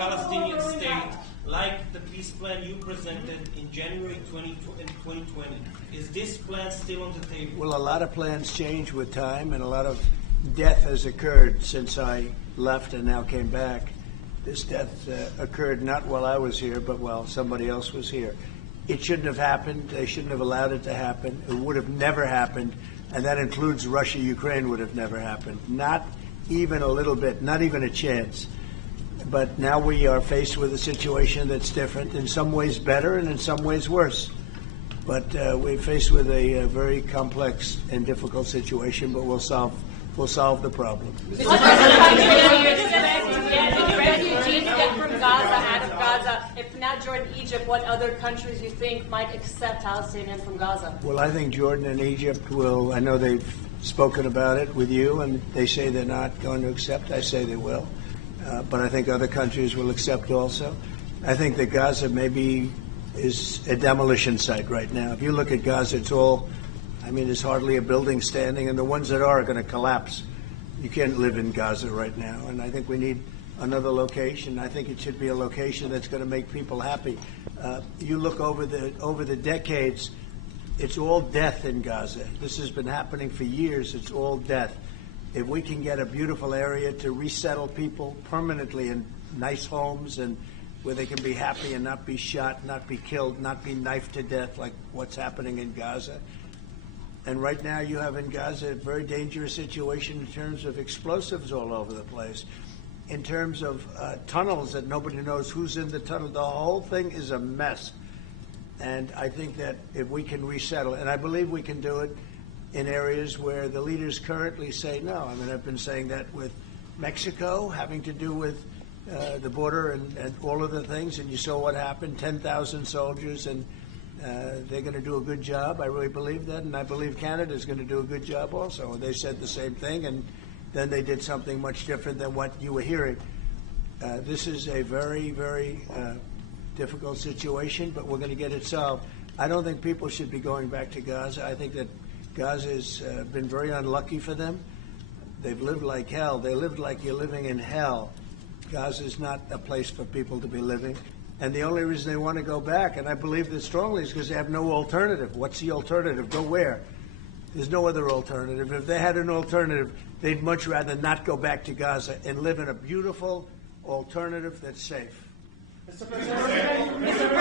Palestinian state, like the peace plan you presented in January 2020. Is this plan still on the table? Well, a lot of plans change with time, and a lot of death has occurred since I left and now came back. This death occurred not while I was here, but while somebody else was here. It shouldn't have happened. They shouldn't have allowed it to happen. It would have never happened, and that includes Russia-Ukraine would have never happened. Not even a little bit, not even a chance. But now we are faced with a situation that's different, in some ways better and in some ways worse. But we're faced with a very complex and difficult situation, but we'll solve the problem. Refugees get from Gaza, out of Gaza. If not Jordan, Egypt, what other countries you think might accept Palestinians from Gaza? Well, I think Jordan and Egypt will. I know they've spoken about it with you, and they say they're not going to accept. I say they will. But I think other countries will accept also. I think that Gaza maybe is a demolition site right now. If you look at Gaza, it's all, I mean, there's hardly a building standing, and the ones that are going to collapse. You can't live in Gaza right now, and I think we need another location. I think it should be a location that's going to make people happy. You look over the decades, it's all death in Gaza. This has been happening for years. It's all death. If we can get a beautiful area to resettle people permanently in nice homes and where they can be happy and not be shot, not be killed, not be knifed to death like what's happening in Gaza. And right now you have in Gaza a very dangerous situation in terms of explosives all over the place, in terms of tunnels that nobody knows who's in the tunnel. The whole thing is a mess. And I think that if we can resettle, and I believe we can do it in areas where the leaders currently say no. I mean, I've been saying that with Mexico, having to do with the border and all of the things, and you saw what happened, 10,000 soldiers, and they're going to do a good job. I really believe that, and I believe Canada is going to do a good job also. They said the same thing, and then they did something much different than what you were hearing. This is a very, very difficult situation, but we're going to get it solved. I don't think people should be going back to Gaza. I think that Gaza has been very unlucky for them. They've lived like hell. They lived like you're living in hell. Gaza is not a place for people to be living. And the only reason they want to go back, and I believe this strongly, is because they have no alternative. What's the alternative? Go where? There's no other alternative. If they had an alternative, they'd much rather not go back to Gaza and live in a beautiful alternative that's safe. Mr. President.